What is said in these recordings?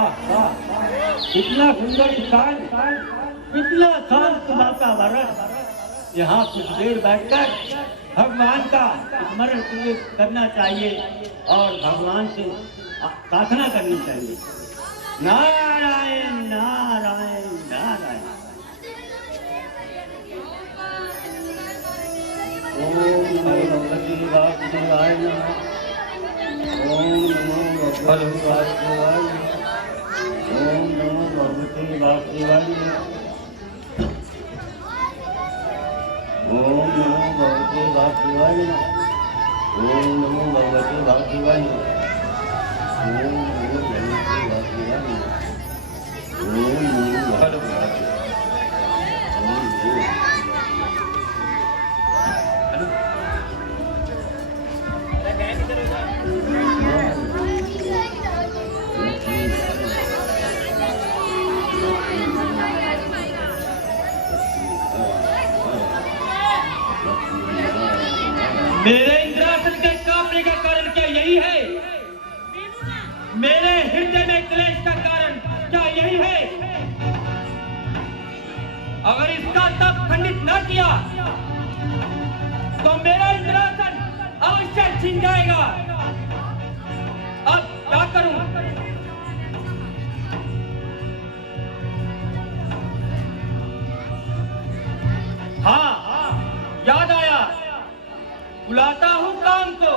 वाह वाह, कितना सुंदर स्थान, कितना शांत वातावरण। यहाँ कुछ देर बैठकर भगवान का स्मरण करना चाहिए और भगवान से प्रार्थना करनी चाहिए। नारायण नारायण नारायण। ओम भगवती वासुदेवाय नमः। ओम नमो भगवते वासुदेवाय नमः। ओम नमो भगवते वासुदेवाय नमः। ओम नमो भगवते वासुदेवाय नमः। ओम नमो भगवते वासुदेवाय नमः। ओम नमो भगवते वासुदेवाय नमः। ओम नमो भगवते मेरे इंद्रासन के कांपने का कारण क्या यही है? मेरे हृदय में क्लेश का कारण क्या यही है? अगर इसका तप खंडित न किया तो मेरा इंद्रासन अवश्य छिन जाएगा। अब क्या करूं? हाँ, याद आया। बुलाता हूं काम को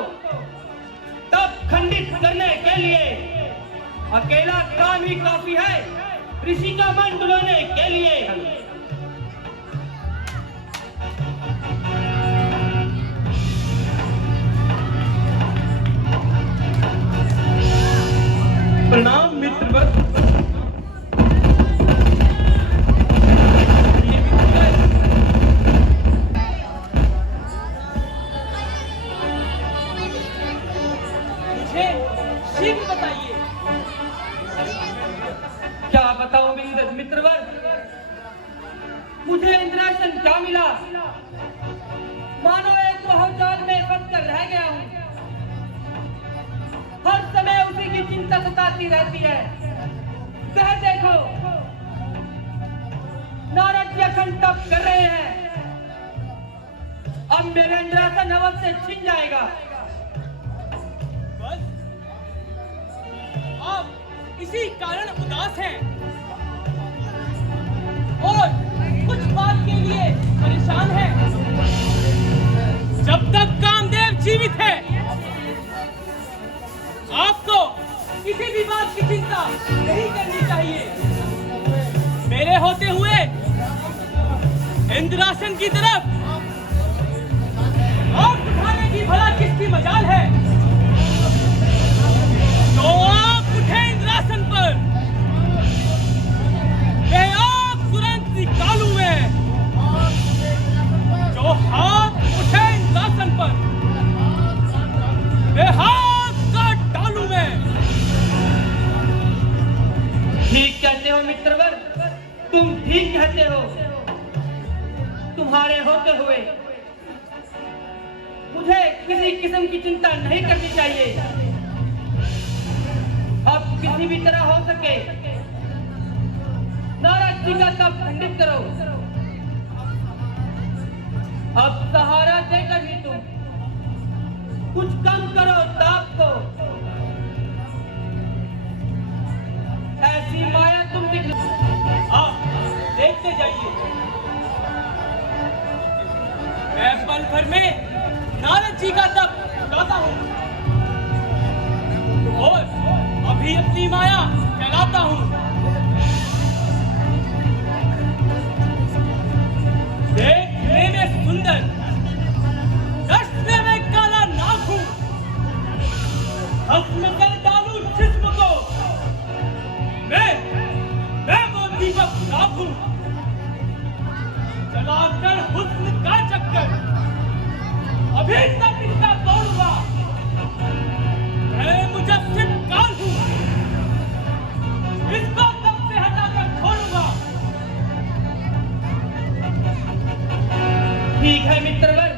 तब खंडित करने के लिए। अकेला काम ही काफी है ऋषि का मन डुलाने के लिए। प्रणाम मित्रवत। बताइए क्या बताऊं मित्रवर? मुझे इंद्रासन क्या मिला? मानो एक बहुजाल में फंस कर रह गया हूं। हर समय उसी की चिंता सताती रहती है। वह देखो नारद जी अखंड तप कर रहे हैं। अब मेरा इंद्रासन अवश्य से छिन जाएगा। आप इसी कारण उदास हैं और कुछ बात के लिए परेशान हैं। जब तक कामदेव जीवित है आपको किसी भी बात की चिंता नहीं करनी चाहिए। मेरे होते हुए इंद्रासन की तरफ आप उठाने की भला किसकी मजाल है? तो आप उठे इंद्रासन पर, वे आप तुरंत निकालूंगे। जो हाथ उठे इंद्रासन पर, वे हाथ काट डालूंगे। ठीक कहते हो मित्रवर, तुम ठीक कहते हो। तुम्हारे होते हुए मुझे किसी किस्म की चिंता नहीं करनी चाहिए। अब किसी भी तरह हो सके नारद जी का तप खंडित करो। अब सहारा देकर ही तुम कुछ कम करो ताप को। ऐसी माया तुम देखते जाइए। मैं पल भर में नारद जी का तप उठाता हूँ और अभी अपनी माया फैलाता हूँ। देखने में सुंदर, दर्शने में काला नाग हूँ। भस्म कर डालूं जिस्म को, मैं वो दीपक गुलाब हूँ। चलाकर हुस्न का चक्कर अभी तक इसका तोड़ूंगा। मैं मुजस्सिम काल हूँ, इसको तब से हटाकर छोड़ूंगा। ठीक है मित्रवर,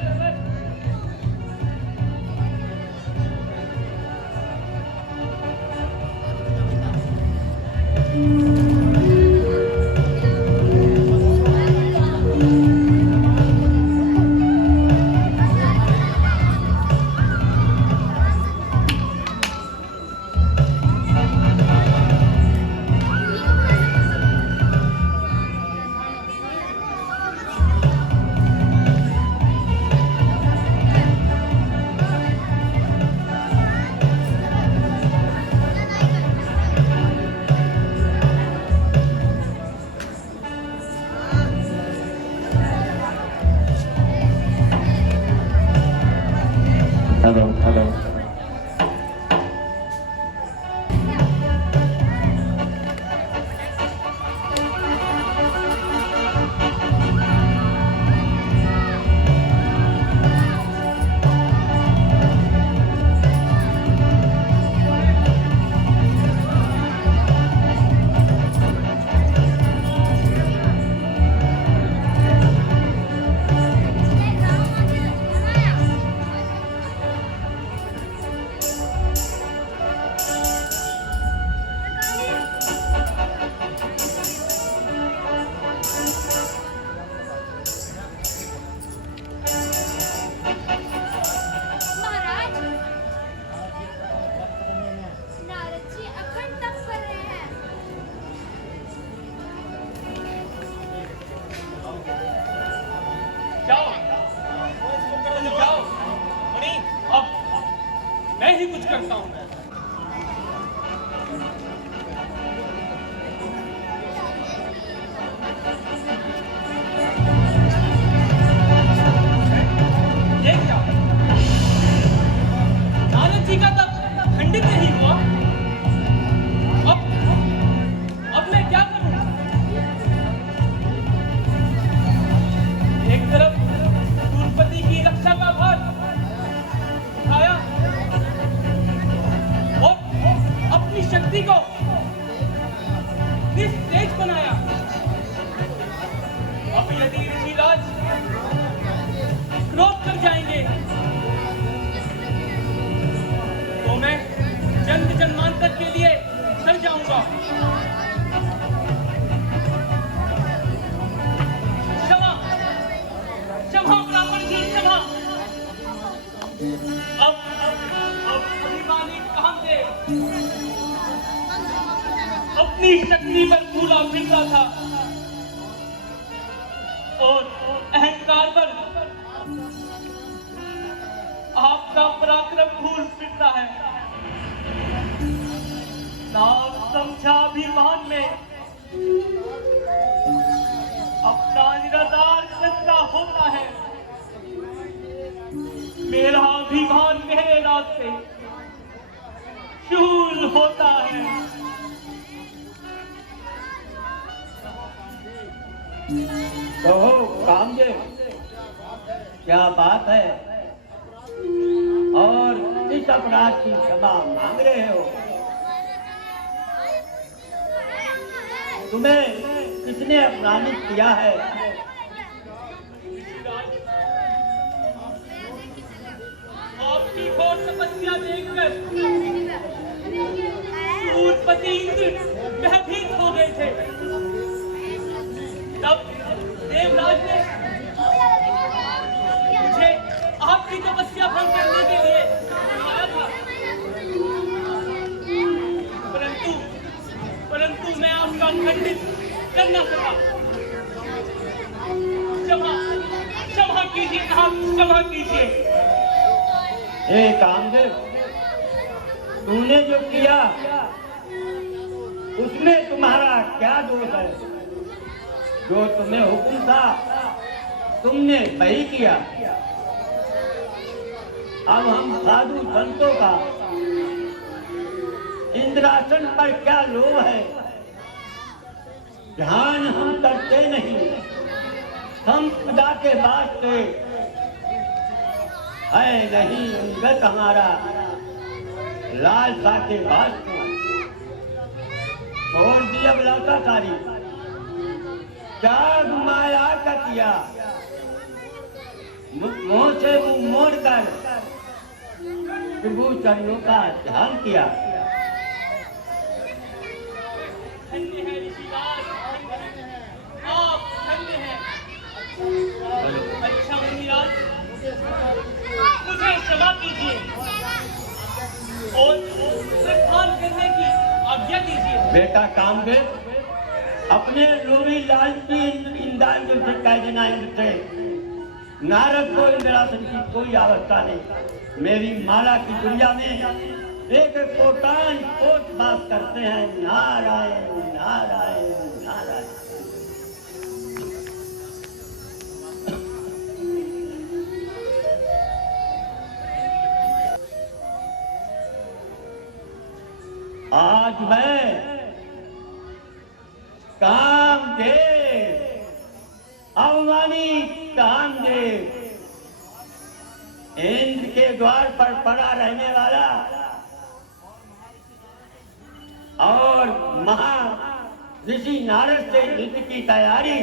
हेलो हेलो महाराज, नारद जी अखंड तप कर रहे हैं। जाओ, तुम जाओ। मुनि, अब मैं ही कुछ करता हूँ। ये क्या? नारद जी का तप खंडित नहीं हुआ। अब मैं क्या करूं? एक तरफ सूरपति की रक्षा का भार उठाया और अपनी शक्ति को निस्तेज बनाया। अब यदि ऋषिराज क्रोध कर जाएंगे तो मैं जन्म जन्मांतर के लिए सड़ जाऊंगा। क्षमा क्षमा ब्राह्मण जी, क्षमा। अब अभिमानी कामदेव अपनी शक्ति पर पूरा फिरता था और अहंकार पर आपका पराक्रम भूल फिरता है। नाम समझा अभिमान में अपना निराधार सत्ता होता है। मेरा अभिमान मेरे रास्ते शूल होता है। कहो कामदेव, क्या बात है और इस अपराध की क्षमा मांग रहे हो? तुम्हें किसने अपमानित किया है? आपकी घोर तपस्या देखकर सूरपति इंद्र भयभीत हो गए थे। तब देवराज ने मुझे आपकी तपस्या भंग करने के लिए बुलाया था, परंतु मैं आपका खंडित कर न सका। क्षमा कीजिए, आप क्षमा कीजिए। हे कामदेव, तूने जो किया उसमें तुम्हारा क्या दोष है? जो तुम्हें हुक्म था तुमने वही किया। अब हम साधु संतों का इंद्रासन पर क्या लोभ है? ध्यान हम करते नहीं। हम खुदा के वास्ते है नहीं उनगत हमारा, लालसा के वास्ते छोड़ दिया बलासा सारी। त्याग माया का किया, मुंह से मुंह मोड़कर प्रभु चरणों का ध्यान किया। धन्य है ऋषिराज, आप धन्य हैं। अच्छा मुनिराज, मुझे क्षमा कीजिए और प्रस्थान करने की आज्ञा दीजिए। बेटा कामदेव, अपने लोभी लाल की इंद्रासन से कह देना इंद्र से, नारद को इंद्रासन की कोई आवश्यकता नहीं। मेरी माला की दुनिया में एक कोटान कोट बात करते हैं, नारायण नारायण नारायण। आज मैं कामदेव, अवमानित कामदेव, इंद्र के द्वार पर पड़ा रहने वाला और महा ऋषि नारद से युद्ध की तैयारी,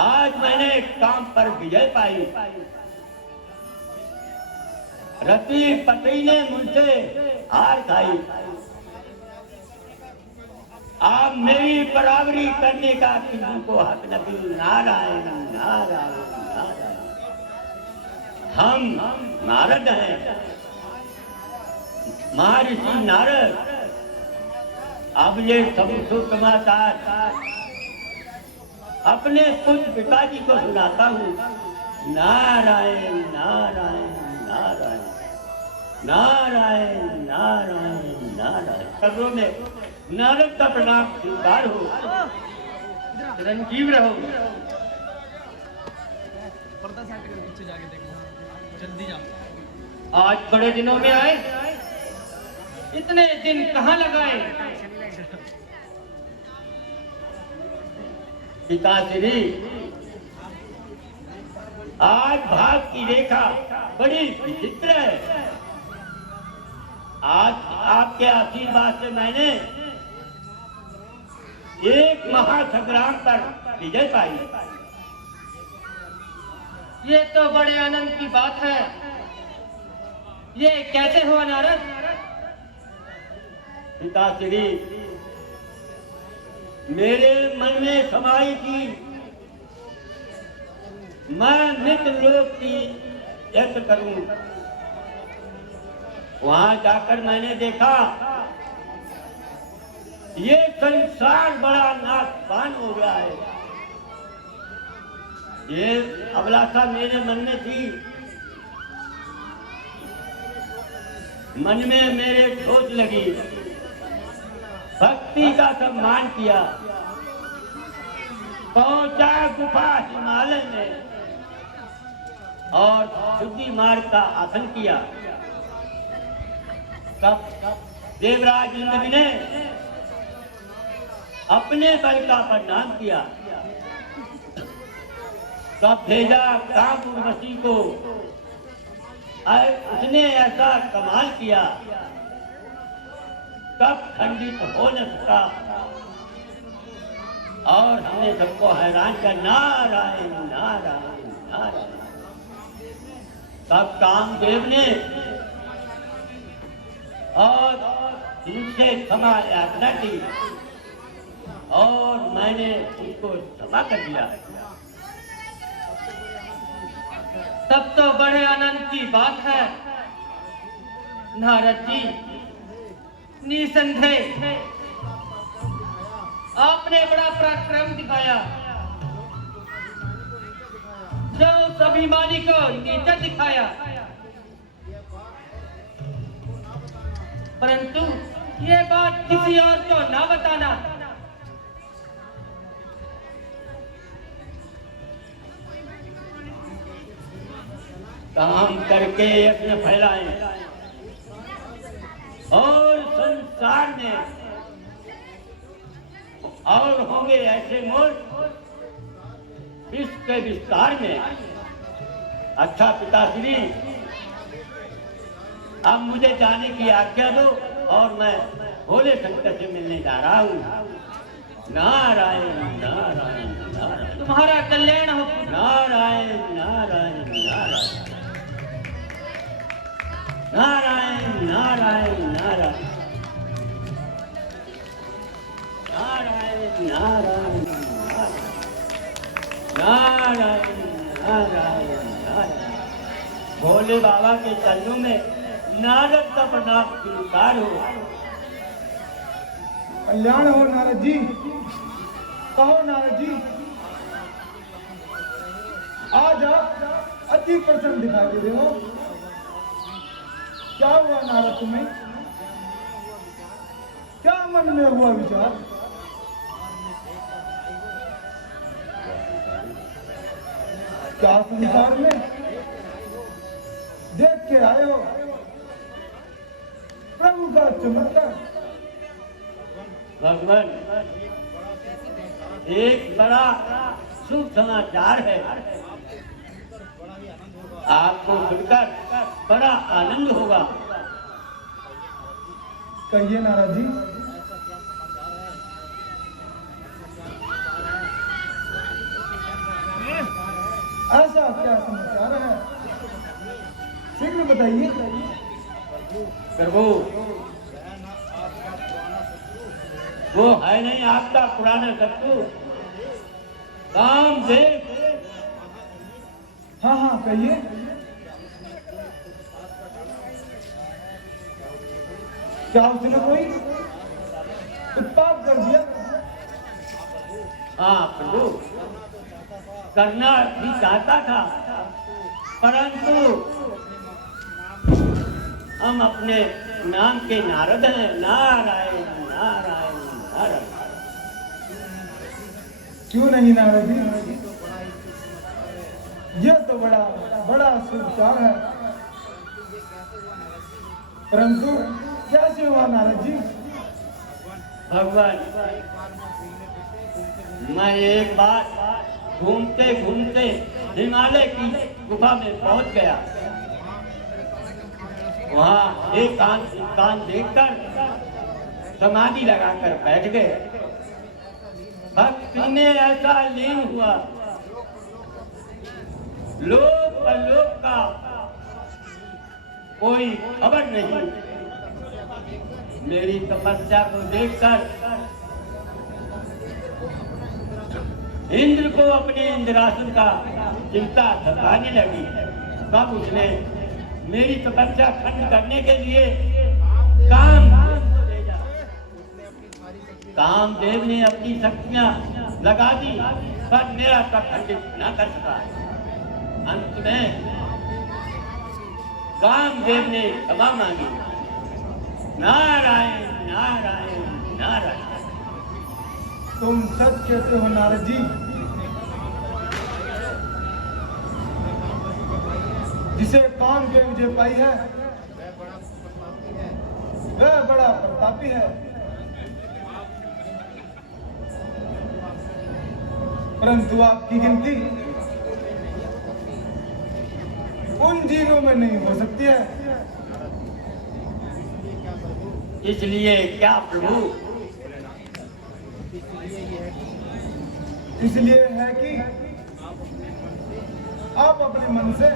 आज मैंने काम पर विजय पाई। रति पति ने मुझसे हार खाई। आप मेरी बराबरी करने का किसी को हक नहीं। नारायण नारायण नारायण। हम नारद हैं, महर्षि नारद। अब ये सब समाचार अपने पुत्र पिताजी को सुनाता हूँ। नारायण नारायण नारायण नारायण नारायण नारायण। कब्रों में नारद का प्रणाम स्वीकार हो। चिरंजीव रहो। पर्दा से हटकर पीछे जाके देखो, जल्दी जाओ। आज बड़े दिनों में आए, इतने दिन कहाँ लगाए? पिताश्री, आज भाग की रेखा बड़ी विचित्र है। आज आपके आशीर्वाद से मैंने एक महासंग्राम पर विजय पाई। ये तो बड़े आनंद की बात है। ये कैसे हुआ नारद? पिताश्री, मेरे मन में समाई थी मैं मित्र लोक की यत्न करूं। वहां जाकर मैंने देखा ये संसार बड़ा नाशवान हो गया है। ये अभिलाषा मेरे मन में थी। मन में मेरे सोच लगी, भक्ति का सम्मान किया, पहुंचा गुफा हिमालय में और शुद्धि मार्ग का आसन किया। तब देवराज इंद्र ने अपने बल का प्रणाम किया। तब भेजा कामपुरवशी को। उसने ऐसा कमाल किया, तब खंडित हो न सका और हमने सबको हैरान किया। नारायण नारायण नारायण। तब कामदेव ने और मुझसे क्षमा याचना की और मैंने उसको क्षमा कर दिया। तब तो बड़े आनंद की बात है नारद जी। निसंदेह आपने बड़ा पराक्रम दिखाया, जो उस अभिमानी को नीचा दिखाया। परंतु ये बात किसी और को ना बताना। काम करके यज्ञ फैलाएं और संसार में और होंगे ऐसे मोड़ विश्व के विस्तार में। अच्छा पिताश्री, अब मुझे जाने की आज्ञा दो और मैं भोले शंकर से मिलने जा रहा हूँ। नारायण नारायण नारायण। तुम्हारा कल्याण हो। नारायण नारायण नारायण नारायण नारायण नारायण नारायण नारायण नारायण नारायण नारायण। भोले बाबा के चरणों में नारद का प्रणाम स्वीकार हो। कल्याण हो नारद जी। कहो नारद जी, आज आप अति प्रसन्न दिखाई दे रहे हो। क्या हुआ नारद तुम्हें? क्या मन में हुआ विचार? क्या संसार में देख के आए हो? चमत्कार। भगवान, एक बड़ा शुभ समाचार है। आपको सुनकर बड़ा आनंद होगा। कहिए नारद जी। ऐसा क्या समाचार है, शीघ्र बताइए। प्रभु, वो है नहीं आपका पुराना शत्रु कामदेव। हाँ हाँ कहिए। क्या उसने कोई उत्पाद कर दिया? हाँ प्रभु, करना भी चाहता था, परंतु हम अपने नाम के नारद हैं। नारायण नारायण नारायण। क्यों नहीं नारद जी, यह तो बड़ा बड़ा शुभचार है। परंतु कैसे हुआ नारद जी? भगवान, मैं एक बार घूमते घूमते हिमालय की गुफा में पहुंच गया। वहाँ एक कान देखकर समाधि लगाकर बैठ गए। भक्ति में ऐसा लीन हुआ, लोक परलोक का कोई खबर नहीं। मेरी तपस्या को देखकर इंद्र को अपने इंद्रासन का चिंता सताने लगी। तब उसने मेरी तपस्या खंड करने के लिए कामदेव को भेजा। कामदेव ने अपनी शक्तियां लगा दी, पर मेरा तप खंडित न कर सका। अंत में कामदेव ने क्षमा मांगी। नारायण नारायण नारायण। तुम सच कहते हो नारद जी। जिसे कामदेव विजय पाई है वह बड़ा प्रतापी है। परंतु आपकी गिनती उन जीनों में नहीं हो सकती है। इसलिए क्या प्रभु? इसलिए है कि आप अपने मन से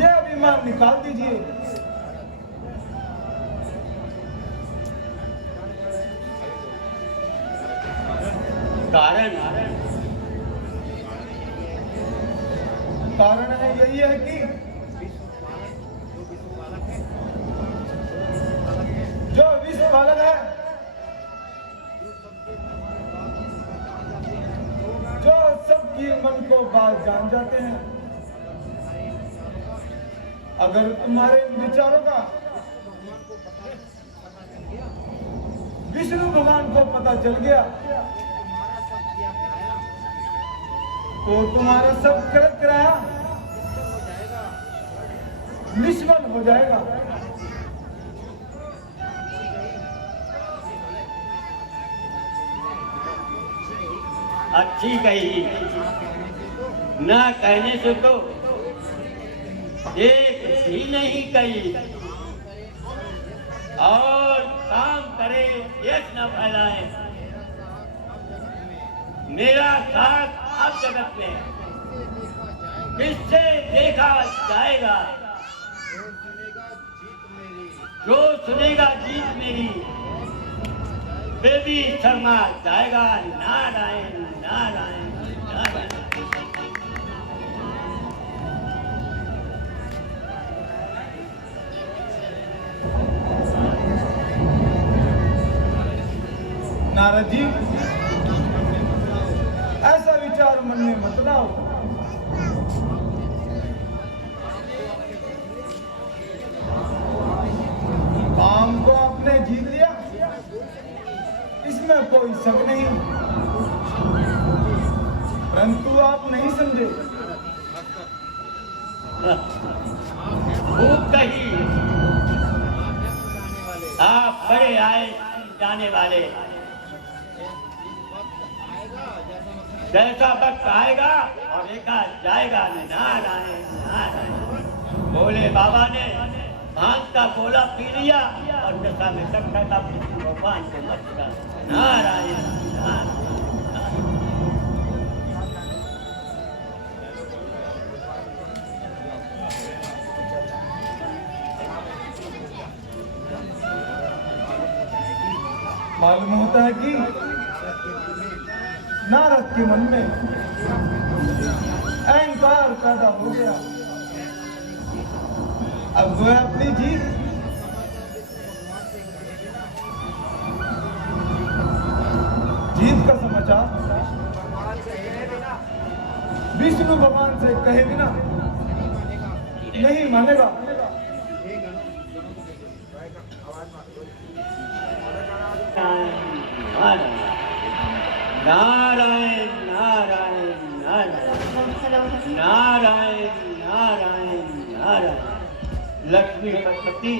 यह अभिमान निकाल दीजिए। कारण है यही है कि जो विश्व पालन है, जो सबकी मन को बात जान जाते हैं, अगर तुम्हारे विचारों का विष्णु भगवान को पता चल गया तो तुम्हारा सब कृत कराया निष्फल हो जाएगा। अच्छी कही, न कहने से तो एक ही नहीं कही। और काम करे, यश न फैलाए। मेरा साथ अब जगत में किससे देखा जाएगा? जो सुनेगा जीत मेरी, वे भी शर्मा जाएगा। नारायण नारायण नारायण। नारद जी, ऐसा विचार मन में मत लाओ। काम को आपने जीत लिया, इसमें कोई शक नहीं। परंतु आप नहीं समझे। खूब कही, आप बड़े आए जाने वाले, जैसा वक्त आएगा और देखा जाएगा। नारायण नारायण। भोले बाबा ने भांग का गोला पी लिया और नशा में टक्कर का भगवान को मत दिया। नारायण नारायण। मालूम होता है कि नारद के मन में अहंकार पैदा हो गया। अब वो अपनी जीत का समाचार विष्णु भगवान से कहे बिना नहीं मानेगा। नारायण नारायण नारायण नारायण नारायण नारायण। लक्ष्मी सरस्वती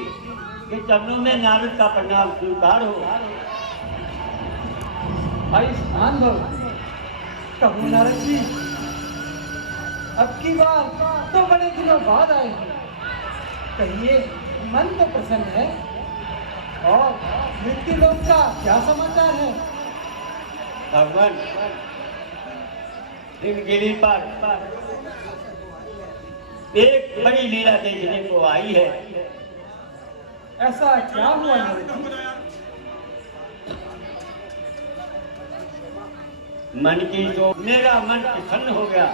के चरणों में नारद का प्रणाम स्वीकार हो। आयुष्मान भव। कहूँ नारद जी, अब की बार तो बड़े दिनों बाद आए हैं। कहिए, मन तो प्रसन्न है और मृत्यु लोक का क्या समाचार है? भगवान हिमगिरी पर एक बड़ी लीला देखने को आई है। ऐसा क्या हुआ नारद जी? मन की तो मेरा मन प्रसन्न हो गया।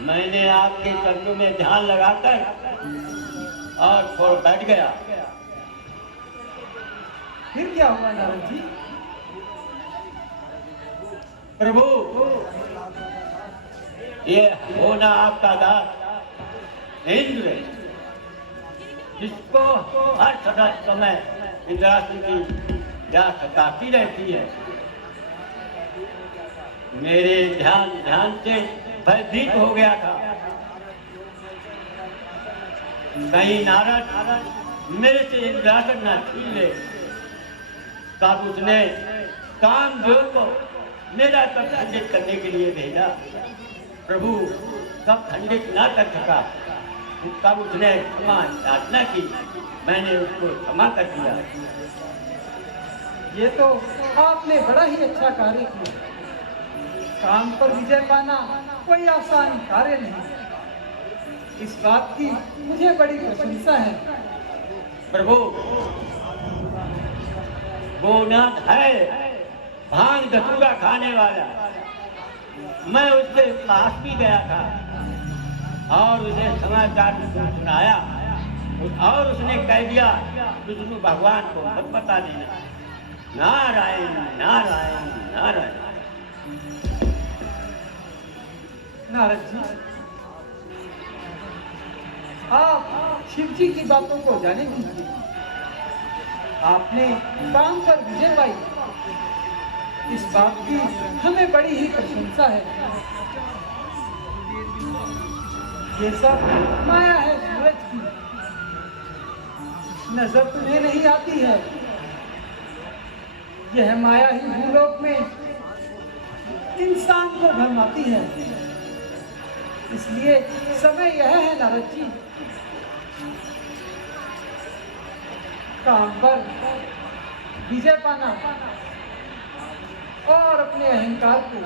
मैंने आपके चरणों में ध्यान लगाकर और छोड़ बैठ गया। फिर क्या हुआ नारद जी? प्रभु, ये होना आपका दास इंद्र, जिसको हर समय इंद्रासन की व्यास काफी रहती है, मेरे ध्यान से भयभीत हो गया था। कहीं नारद मेरे से इंद्रासन न छीन ले। तब उसने कामदेव को मेरा तब खंडित करने के लिए भेजा। प्रभु तब खंडित ना कर सका। तब उसने क्षमा याचना की, मैंने उसको क्षमा कर दिया। ये तो आपने बड़ा ही अच्छा कार्य किया। काम पर विजय पाना कोई आसान कार्य नहीं। इस बात की मुझे बड़ी प्रशंसा है। प्रभु, वो नाथ है भांग धतूरा खाने वाला। मैं उसके पास भी गया था और उसे समाचार सुनाया और उसने कह दिया विष्णु भगवान को मत बता देना। नारायण नारायण नारायण। नारद जी, आप शिव जी की बातों को जाने दीजिए। आपने काम पर विजय पाई, इस बात की हमें बड़ी ही प्रशंसा है। ये सब माया है सूरज की, नजर तुम्हें नहीं आती है। यह माया ही भूलोक में इंसान को भरमाती है। इसलिए समय यह है नारद जी, काम पर विजय पाना और अपने अहंकार को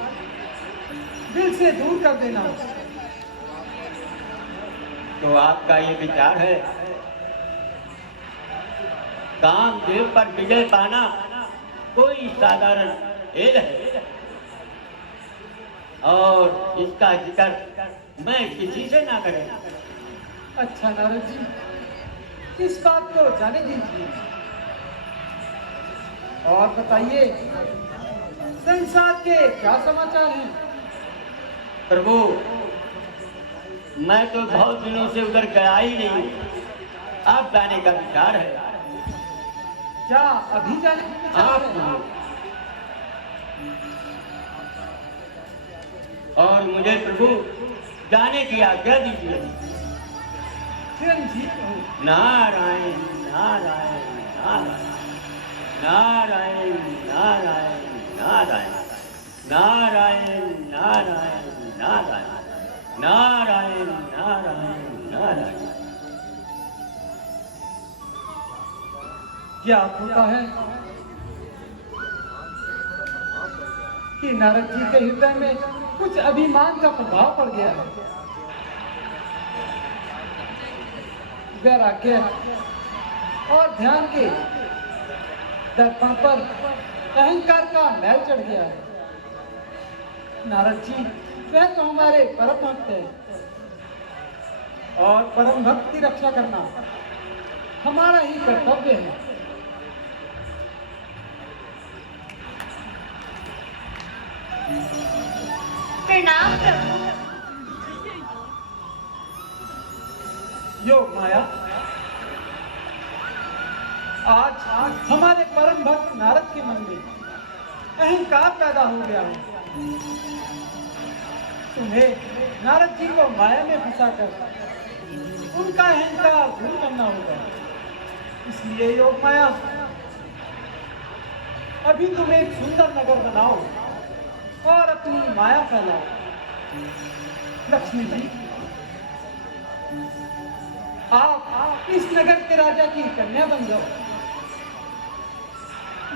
दिल से दूर कर देना। तो आपका ये विचार है कामदेव पर विजय पाना कोई साधारण खेल है और इसका जिक्र मैं किसी से ना करें। अच्छा नारद जी, इस बात को जाने दीजिए और बताइए संसार के क्या समाचार हैं? प्रभु, मैं तो बहुत दिनों से उधर गया ही नहीं। आप जाने का विचार है? क्या अभी जाने का विचार है? और मुझे प्रभु जाने की आज्ञा दीजिए। चिरंजीव हो। नारायण नारायण नारायण नारायण नारायण नारायण नारायण नारायण नारायण नारायण नारायण नारायण। क्या होता है कि नारद जी के हृदय में कुछ अभिमान का प्रभाव पड़ गया है। वैराग्य और ध्यान के दर्पण पर अहंकार का मैल चढ़ गया है। नारद जी वह तो हमारे परम भक्त है और परम भक्त की रक्षा करना हमारा ही कर्तव्य है। प्रणाम प्रभु। योग माया, आज हमारे परम भक्त नारद के मन में अहंकार पैदा हो गया है। तुम्हें नारद जी को माया में फंसाकर उनका अहंकार दूर करना होगा। इसलिए योग माया, अभी तुम एक सुंदर नगर बनाओ और अपनी माया फैलाओ। लक्ष्मी जी, आप इस नगर के राजा की कन्या बन जाओ।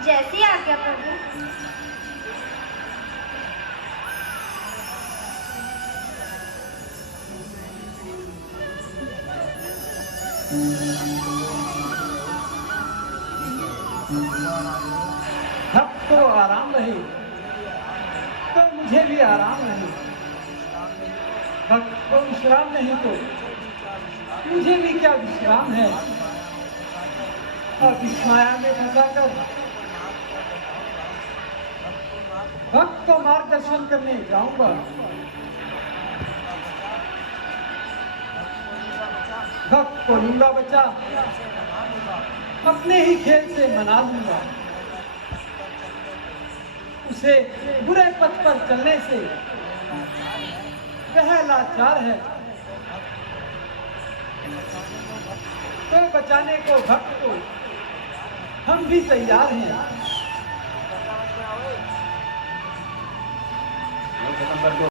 जैसी आज्ञा प्रभु। भक्त को आराम रहे तो मुझे भी आराम रहे। भक्त को विश्राम नहीं तो मुझे भी क्या विश्राम है। और इस माया में फंसाकर भक्त को मार्गदर्शन करने जाऊंगा। भक्त को लूंगा बचा, अपने ही खेल से मना लूंगा। उसे बुरे पथ पर चलने से वह लाचार है, तो बचाने को भक्त को हम भी तैयार हैं।